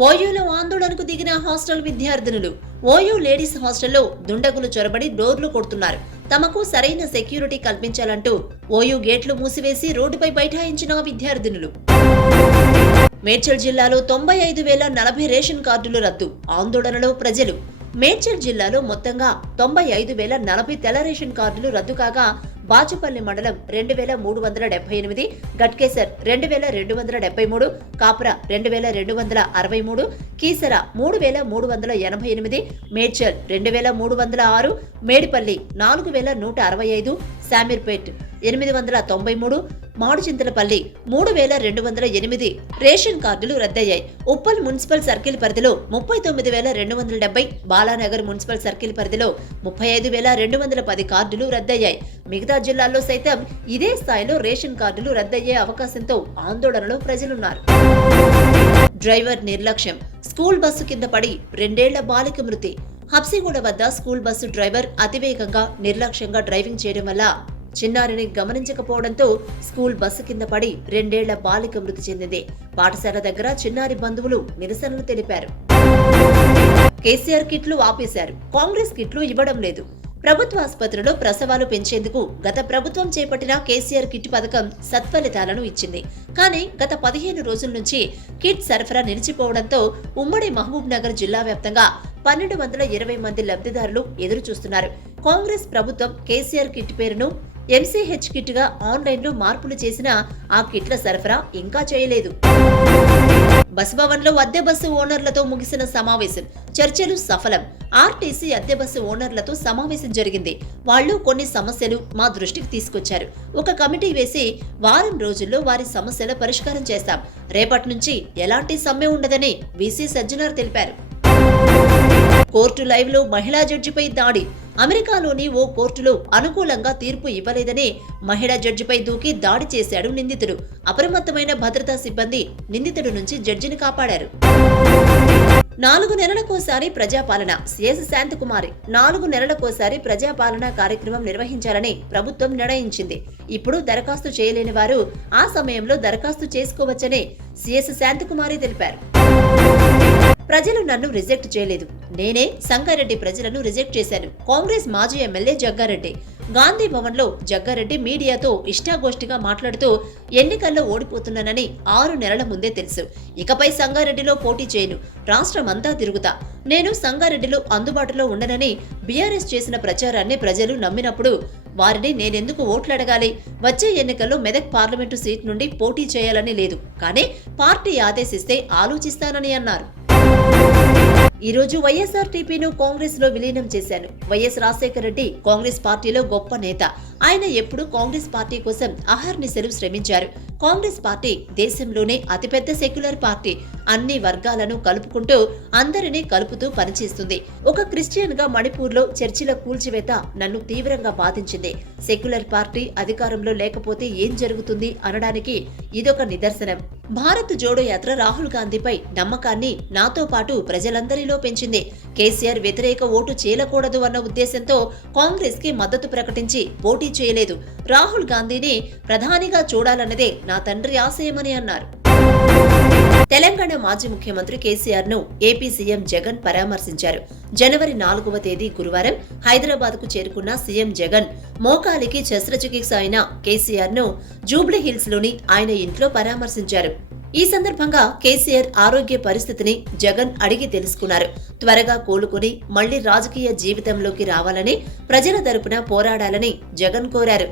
ఓయూలో ఆందోళనకు దిగిన హాస్టల్ విద్యార్థినులు. ఓయూ లేడీస్ హాస్టల్లో దుండగులు చొరబడి డోర్లు కొడుతున్నారు. తమకు సరైన సెక్యూరిటీ కల్పించాలంటూ ఓయూ గేట్లు మూసివేసి రోడ్డుపై బైఠాయించిన విద్యార్థినులు. మేడ్చల్ జిల్లాలో 95,040 రేషన్ కార్డులు రద్దు. ఆందోళనలో ప్రజలు. మేడ్చల్ జిల్లాలో మొత్తంగా 95,040 తెల్ల రేషన్ కార్డులు రద్దు కాగా బాచుపల్లి మండలం 2,378, గట్కేసర్ 2,273, కాప్ర 2,263, కీసర 3,388, మేడ్చల్ 2,306, మేడిపల్లి 4,165, శామీర్పేట్ 893, మాడుచింతలపల్లి 3,208 రేషన్ కార్డులు రద్దయ్యాయి. ఉప్పల్ మున్సిపల్ సర్కిల్ పరిధిలో 39,270, బాలానగర్ మున్సిపల్ సర్కిల్ పరిధిలో 35,210 కార్డులు రద్దయ్యాయి. మిగతా జిల్లాల్లో సైతం ఇదే స్థాయిలో రేషన్ కార్డులు రద్దయ్యే అవకాశంతో ఆందోళనలో ప్రజలున్నారు. డ్రైవర్ నిర్లక్ష్యం. స్కూల్ బస్సు కింద పడి 2 ఏళ్ల బాలిక మృతి. హబ్సిగూడ వద్ద స్కూల్ బస్సు డ్రైవర్ అతివేగంగా నిర్లక్ష్యంగా డ్రైవింగ్ చేయడం వల్ల చిన్నారిని గమనించకపోవడంతో స్కూల్ బస్సు కింద పడి 2 ఏళ్ల బాలిక మృతి చెందింది. పాఠశాల దగ్గర చిన్నారి బంధువులు నిరసనలు తెలిపారు. కేసీఆర్ కిట్లు ఆపేశారు. కాంగ్రెస్ కిట్లు ఇవ్వడం లేదు. ప్రభుత్వ ఆసుపత్రిలో ప్రసవాలు పెంచేందుకు గత ప్రభుత్వం చేపట్టిన కేసీఆర్ కిట్ పథకం సత్ఫలితాలను ఇచ్చింది. కానీ గత 15 రోజుల నుంచి కిట్ సరఫరా నిలిచిపోవడంతో ఉమ్మడి మహబూబ్ నగర్ జిల్లా వ్యాప్తంగా 1,220 మంది లబ్ధిదారులు ఎదురు చూస్తున్నారు. కాంగ్రెస్ ప్రభుత్వం కేసీఆర్ కిట్ పేరును ఎంసీహెచ్ కిట్ గా ఆన్లైన్ లో మార్పులు చేసినా ఆ కిట్ల సరఫరా ఇంకా చేయలేదు. బస్భవన్ లో అద్దె బస్సు ఓనర్లతో ముగిసిన సమావేశం. చర్చలు సఫలం. ఆర్టీసీ అద్దె బస్సు ఓనర్లతో సమావేశం జరిగింది. వాళ్లు కొన్ని సమస్యలు మా దృష్టికి తీసుకొచ్చారు. ఒక కమిటీ వేసి వారం రోజుల్లో వారి సమస్యల పరిష్కారం చేస్తాం. రేపటి నుంచి ఎలాంటి సమ్మె ఉండదని వీసీ సజ్జనార్ తెలిపారు. కోర్టు లైవ్ లో మహిళా జడ్జిపై దాడి. అమెరికాలోని ఓ కోర్టులో అనుకూలంగా తీర్పు ఇవ్వలేదని మహిళా జడ్జిపై దూకి దాడి చేశాడు నిందితుడు. అప్రమత్తమైన భద్రతా సిబ్బంది నిందితుడి నుంచి జడ్జిని కాపాడారు. 4 నెలలకోసారి ప్రజాపాలన. సిఎస్ శాంతకుమారి 4 నెలలకోసారి ప్రజాపాలన కార్యక్రమం నిర్వహించాలని ప్రభుత్వం నిర్ణయించింది. ఇప్పుడు దరఖాస్తు చేయలేని వారు ఆ సమయంలో దరఖాస్తు చేసుకోవచ్చని సిఎస్ శాంతకుమారి తెలిపారు. ప్రజలు నన్ను రిజెక్ట్ చేయలేదు. నేనే సంగారెడ్డి ప్రజలను రిజెక్ట్ చేశాను. కాంగ్రెస్ మాజీ ఎమ్మెల్యే జగ్గారెడ్డి. గాంధీ భవన్ లో జగ్గారెడ్డి మీడియాతో ఇష్టాగోష్ఠిగా మాట్లాడుతూ ఎన్నికల్లో ఓడిపోతున్నానని 6 నెలల ముందే తెలుసు. ఇకపై సంగారెడ్డిలో పోటీ చేయను. రాష్ట్రమంతా తిరుగుతా. నేను సంగారెడ్డిలో అందుబాటులో ఉండనని బీఆర్ఎస్ చేసిన ప్రచారాన్ని ప్రజలు నమ్మినప్పుడు వారిని నేనెందుకు ఓట్లడగాలి? వచ్చే ఎన్నికల్లో మెదక్ పార్లమెంటు సీట్ నుండి పోటీ చేయాలని లేదు. కానీ పార్టీ ఆదేశిస్తే ఆలోచిస్తానని అన్నారు. ఈ రోజు వైఎస్ఆర్టీపీను కాంగ్రెస్ లో విలీనం చేశాను. వైఎస్ రాజశేఖర రెడ్డి కాంగ్రెస్ పార్టీలో గొప్ప నేత. ఆయన ఎప్పుడూ కాంగ్రెస్ పార్టీ కోసం అహర్నిశలు శ్రమించారు. కాంగ్రెస్ పార్టీ దేశంలోనే అతిపెద్ద సెక్యులర్ పార్టీ. అన్ని వర్గాలను కలుపుకుంటూ అందరినీ కలుపుతూ పనిచేస్తుంది. ఒక క్రిస్టియన్ గా మణిపూర్ లో చర్చిల కూల్చివేత నన్ను తీవ్రంగా బాధించింది. సెక్యులర్ పార్టీ అధికారంలో లేకపోతే ఏం జరుగుతుంది అనడానికి ఇదొక నిదర్శనం. భారత్ జోడో యాత్ర రాహుల్ గాంధీపై నమ్మకాన్ని నాతో పాటు ప్రజలందరిలో పెంచింది. కేసీఆర్ వ్యతిరేక ఓటు చేయకూడదు అన్న ఉద్దేశంతో కాంగ్రెస్ కి మద్దతు ప్రకటించి పోటీ చేయలేదు. రాహుల్ గాంధీని ప్రధానిగా చూడాలన్నదే నా తండ్రి ఆశయమని అన్నారు. తెలంగాణ మాజీ ముఖ్యమంత్రి కేసీఆర్ ను ఏపీ సీఎం జగన్ పరామర్శించారు. జనవరి 4వ తేదీ గురువారం హైదరాబాద్ కు చేరుకున్న సీఎం జగన్ మోకాలికి శస్త్రచికిత్స అయిన కేసీఆర్ ను జూబ్లీహిల్స్ లోని ఆయన ఇంట్లో పరామర్శించారు. ఈ సందర్భంగా కేసీఆర్ ఆరోగ్య పరిస్థితిని జగన్ అడిగి తెలుసుకున్నారు. త్వరగా కోలుకుని మళ్లీ రాజకీయ జీవితంలోకి రావాలని, ప్రజల తరపున పోరాడాలని జగన్ కోరారు.